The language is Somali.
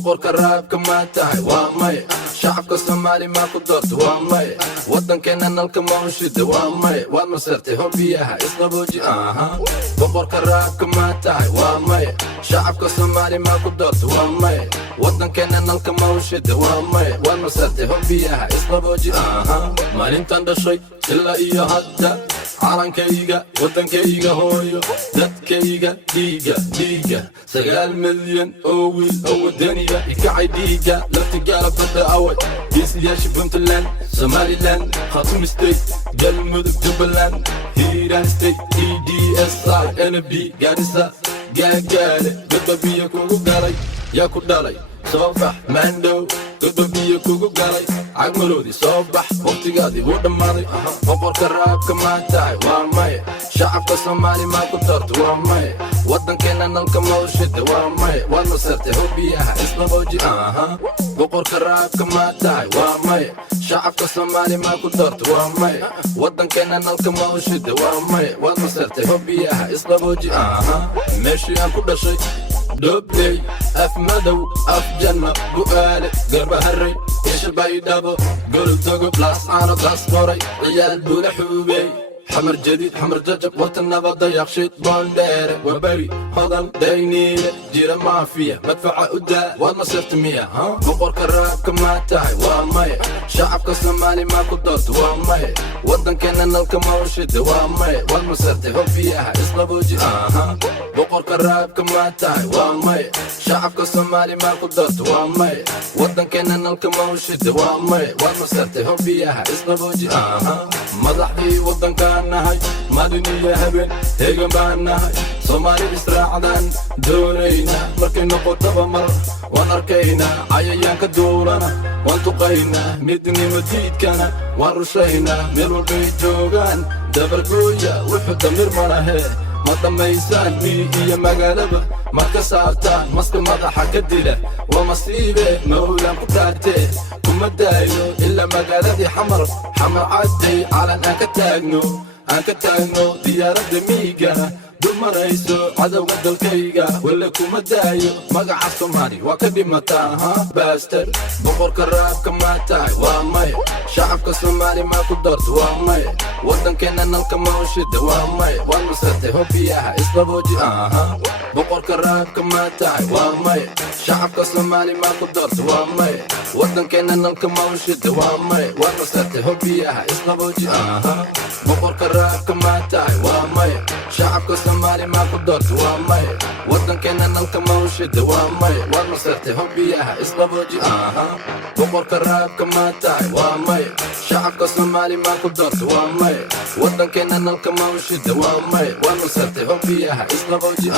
boqorka raabka maa tahay waa maya shacabka soomaali maa ku doorta waa maya waddankeena nalka mawshida waa maya waad masartay hobiyaha isqabooji boqorka raabka maa tahay waa maya shacabka soomaali maa ku doorta waa maya waddankeena nalka mawshida waa maya waad masartay hobiyaha isqabooji maalintan dhashay ilaa iyo hadda calankayga waddankayga hooyo dadkayga dhiiga 9 milyan oo wiil oo wadaniya ikacay dhiiga laftigaala badda away geesiyaasha puntland somaliland khatum state galmudug jubbaland hiiraan state EDSI NB gaarisa gaagaale dadbabiya kugu galay yaa ku dhalay soo bax maandhow dadbabiya kugu galay cagmaloodii soo bax waqtigaadii wuu dhammaaday boqorka raabka maa tahay waa maya shacabka soomaali maa ku doorta waa maya waddankeena nalka mawshida waa maya waad masartay hobiyaha isqabooji boqorka raabka maa tahay waa maya shacabka soomaali maa ku doorta waa maya waddankeena nalka mawshida waa maya waad masartay hobiyaha isqabooji meeshii aan ku dhashay دوبلي اف مدو اف جنة بقالي قرب هري ايش بايدابو قلب دوغو بلاس عانو بلاس موري عيال بولا حوبي حمر جديد حمر ججب وطن بضيق شيط بوندير وبري هضل دينيلة جيرا مافيا مدفع قدا والما صرت مية بقور كراك ما تاي وامايا شعبك الصومالي ما كدرت وامايا ودن كان نلك موشد وامايا والما صرت هوبيها اسلبوجي بقور كراك ما تاي وامايا شعبك الصومالي ما كدرت وامايا ودن كان نلك موشد وامايا والما صرت هوبيها اسلبوجي مضحي ودن كان nahay madaniya habeen heegan baan nahay soomaali israacdan doonaynaa markay noqotaba mar waan arkaynaa cayayaanka duulana waan tuqaynaa midnimo diidkana waan rushaynaa meel walbay joogaan dabargooya wuxuu damir malahee ma dhammaysaan miyi iyo magaalaba ma ka saartaan maska madaxa ka dila waa masiibe mawlaan ku dhaartee kuma daayo ilaa magaaladii xamar cadday calan aan ka taagno diyaaradda miigana dumarayso cadowga dalkayga walla kuma daayo magaca soomaali waa ka dhimataa baaster boqorka raabka maa tahay waa maya shacabka soomaali maa ku doorta waa maya waddankeena nalka mawshida waa maya waad masartay hobiyaha isqabooji boqorka raabka maa tahay waa maya shacabka soomaali maa ku doorta waa maya waddankeena nalka mawshida waa maya waad masartay hobiyaha isqabooji boqorka raabka maa tahay waa maya shacabka soomaali maa ku doorta waa maya waddankeena nalka mawshida waa maya waad masartay hobiyaha isqabooji boqorka raabka maa tahay waa maya shacabka soomaali maa ku doorta waa maya waddankeena nalka mawshida waa maya waad masartay hobiyaha isqabooji